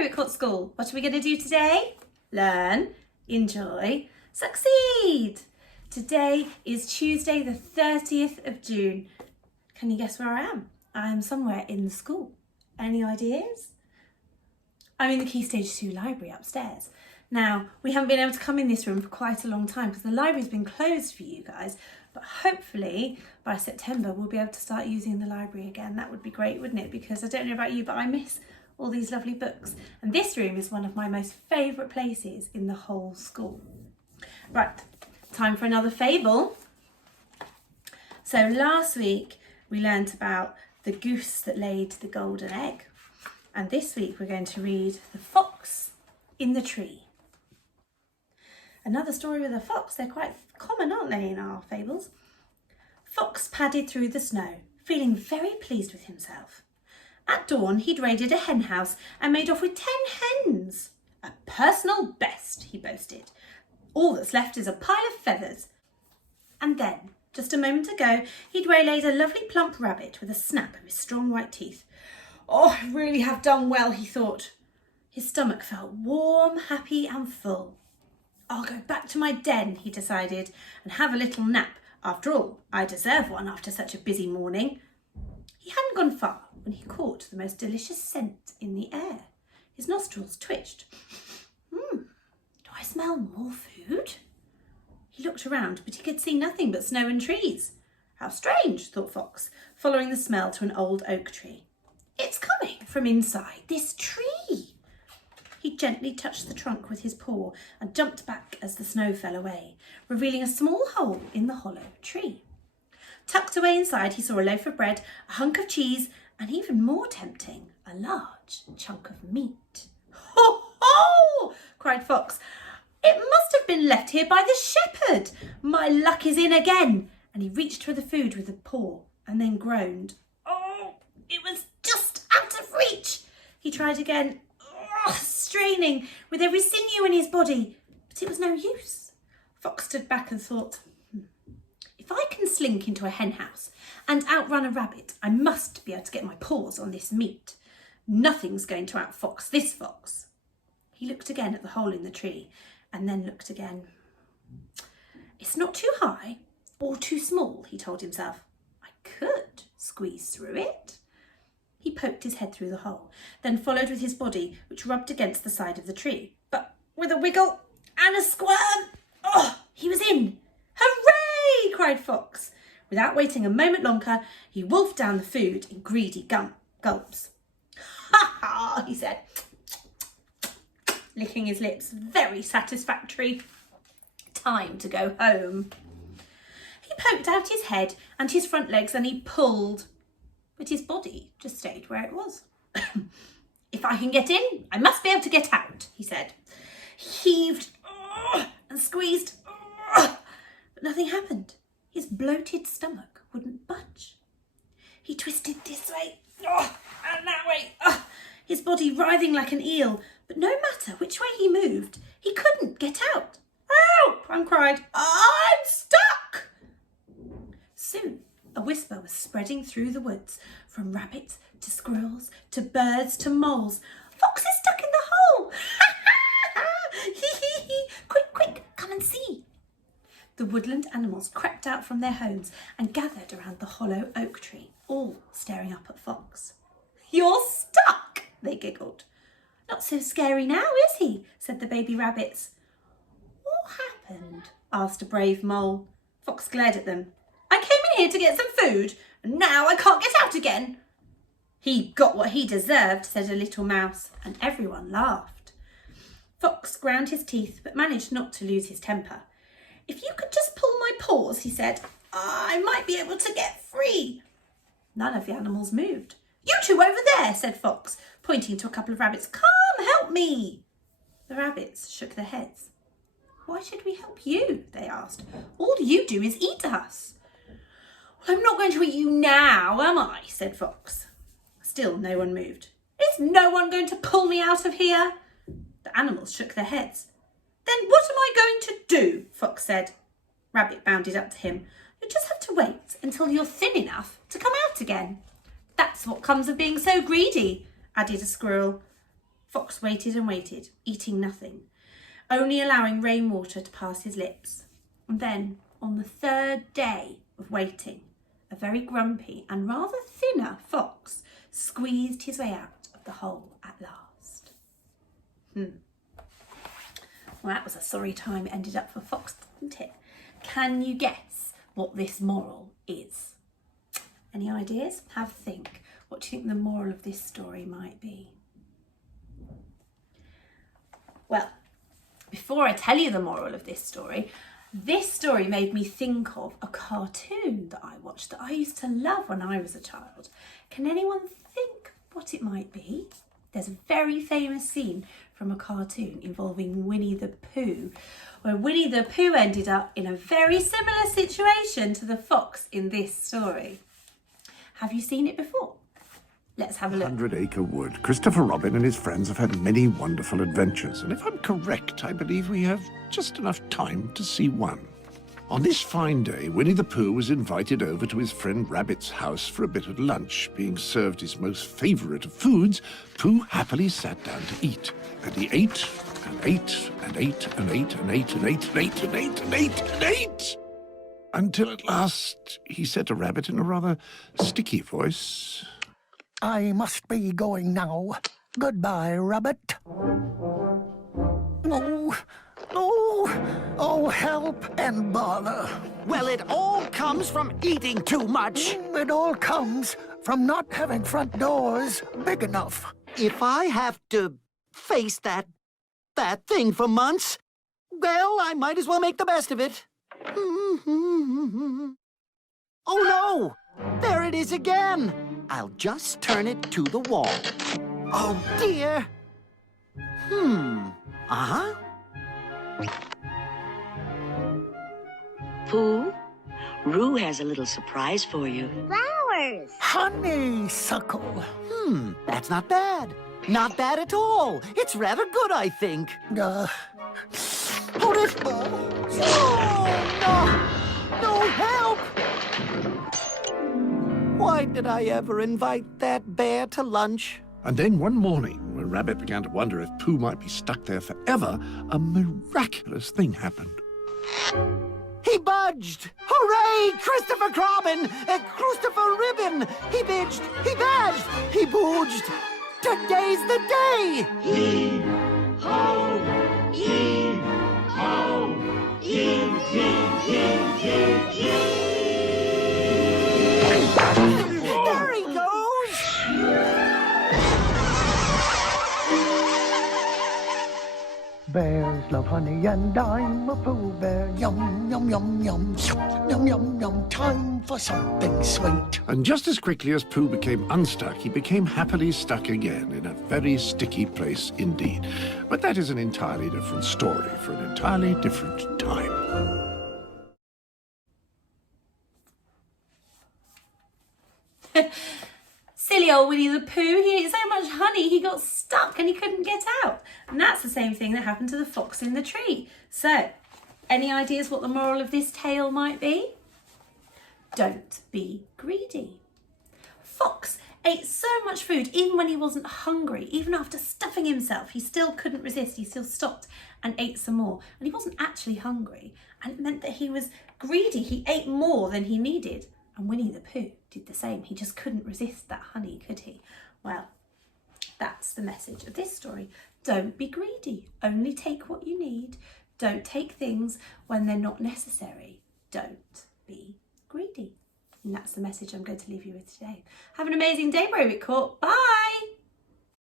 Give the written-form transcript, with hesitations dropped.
Hello, Court School. What are we going to do today? Learn, enjoy, succeed. Today is Tuesday the 30th of June. Can you guess where I am? I am somewhere in the school. Any ideas? I'm in the Key Stage 2 library upstairs. Now, we haven't been able to come in this room for quite a long time because the library's been closed for you guys, but hopefully by September we'll be able to start using the library again. That would be great, wouldn't it? Because I don't know about you, but I miss all these lovely books. And this room is one of my most favourite places in the whole school. Right, time for another fable. So last week we learnt about the goose that laid the golden egg. And this week we're going to read The Fox in the Tree. Another story with a fox. They're quite common, aren't they, in our fables? Fox padded through the snow, feeling very pleased with himself. At dawn, he'd raided a hen house and made off with 10 hens. A personal best, he boasted. All that's left is a pile of feathers. And then, just a moment ago, he'd waylaid a lovely plump rabbit with a snap of his strong white teeth. Oh, I really have done well, he thought. His stomach felt warm, happy and full. I'll go back to my den, he decided, and have a little nap. After all, I deserve one after such a busy morning. He hadn't gone far when he caught the most delicious scent in the air. His nostrils twitched. Do I smell more food? He looked around, but he could see nothing but snow and trees. How strange, thought Fox, following the smell to an old oak tree. It's coming from inside this tree. He gently touched the trunk with his paw and jumped back as the snow fell away, revealing a small hole in the hollow tree. Tucked away inside, he saw a loaf of bread, a hunk of cheese, and even more tempting, a large chunk of meat. Ho, ho! Cried Fox. It must have been left here by the shepherd. My luck is in again. And he reached for the food with a paw and then groaned. Oh, it was just out of reach. He tried again, straining with every sinew in his body, but it was no use. Fox stood back and thought, if I can slink into a hen house and outrun a rabbit, I must be able to get my paws on this meat. Nothing's going to outfox this fox. He looked again at the hole in the tree and then looked again. It's not too high or too small, he told himself. I could squeeze through it. He poked his head through the hole, then followed with his body, which rubbed against the side of the tree. But with a wiggle and a squirm, he was in. Hooray! Cried Fox. Without waiting a moment longer, he wolfed down the food in greedy gulps. Ha ha, he said, licking his lips. Very satisfactory. Time to go home. He poked out his head and his front legs and he pulled, but his body just stayed where it was. If I can get in, I must be able to get out, he said. He heaved and squeezed, but nothing happened. His bloated stomach wouldn't budge. He twisted this way and that way, his body writhing like an eel, but no matter which way he moved, he couldn't get out. Help! One cried, I'm stuck! Soon, a whisper was spreading through the woods, from rabbits to squirrels to birds to moles. Fox is stuck in the hole! Quick, quick, come and see! The woodland animals crept out from their homes and gathered around the hollow oak tree, all staring up at Fox. You're stuck, they giggled. Not so scary now, is he? Said the baby rabbits. What happened? Asked a brave mole. Fox glared at them. I came in here to get some food, and now I can't get out again. He got what he deserved, said a little mouse, and everyone laughed. Fox ground his teeth, but managed not to lose his temper. If you could just pull my paws, he said, I might be able to get free. None of the animals moved. You two over there, said Fox, pointing to a couple of rabbits. Come, help me. The rabbits shook their heads. Why should we help you? They asked. All you do is eat us. Well, I'm not going to eat you now, am I? Said Fox. Still no one moved. Is no one going to pull me out of here? The animals shook their heads. Then what am I going to do? Fox said. Rabbit bounded up to him. You just have to wait until you're thin enough to come out again. That's what comes of being so greedy, added a squirrel. Fox waited and waited, eating nothing, only allowing rainwater to pass his lips. And then, on the third day of waiting, a very grumpy and rather thinner fox squeezed his way out of the hole at last. Well, that was a sorry time it ended up for Fox, didn't it? Can you guess what this moral is? Any ideas? Have a think. What do you think the moral of this story might be? Well, before I tell you the moral of this story made me think of a cartoon that I watched that I used to love when I was a child. Can anyone think what it might be? There's a very famous scene from a cartoon involving Winnie the Pooh, where Winnie the Pooh ended up in a very similar situation to the fox in this story. Have you seen it before? Let's have a look. 100-acre wood. Christopher Robin and his friends have had many wonderful adventures, and if I'm correct, I believe we have just enough time to see one. On this fine day, Winnie the Pooh was invited over to his friend Rabbit's house for a bit of lunch. Being served his most favourite of foods, Pooh happily sat down to eat. And he ate, and ate, and ate, and ate, and ate, and ate, and ate, and ate, and ate, and ate, until at last he said to Rabbit in a rather sticky voice, I must be going now. Goodbye, Rabbit. Oh, help and bother. Well, it all comes from eating too much. It all comes from not having front doors big enough. If I have to face that thing for months, well, I might as well make the best of it. Oh, no! There it is again! I'll just turn it to the wall. Oh, dear! Uh-huh. Pooh, Roo has a little surprise for you. Flowers! Honeysuckle. That's not bad. Not bad at all. It's rather good, I think. Oh, Oh, no! No help! Why did I ever invite that bear to lunch? And then one morning, when Rabbit began to wonder if Pooh might be stuck there forever, a miraculous thing happened. He budged! Hooray! Christopher Robin! Christopher Ribbon! He bidged! He badged! He booged! Today's the day! Heave ho! Heave ho! Heave, heave, heave, heave, heave! There he goes! Bears love honey and I'm a Pooh Bear. Yum, yum, yum, yum. Yum, yum, yum. Time for something sweet. And just as quickly as Pooh became unstuck, he became happily stuck again in a very sticky place indeed. But that is an entirely different story for an entirely different time. Silly old Winnie the Pooh, he ate so much honey he got stuck and he couldn't get out. And that's the same thing that happened to the fox in the tree. So, any ideas what the moral of this tale might be? Don't be greedy. Fox ate so much food even when he wasn't hungry. Even after stuffing himself, he still couldn't resist. He still stopped and ate some more. And he wasn't actually hungry. And it meant that he was greedy. He ate more than he needed. And Winnie the Pooh did the same. He just couldn't resist that honey, could he? Well, that's the message of this story. Don't be greedy. Only take what you need. Don't take things when they're not necessary. Don't be greedy. And that's the message I'm going to leave you with today. Have an amazing day, Brave It Court. Bye!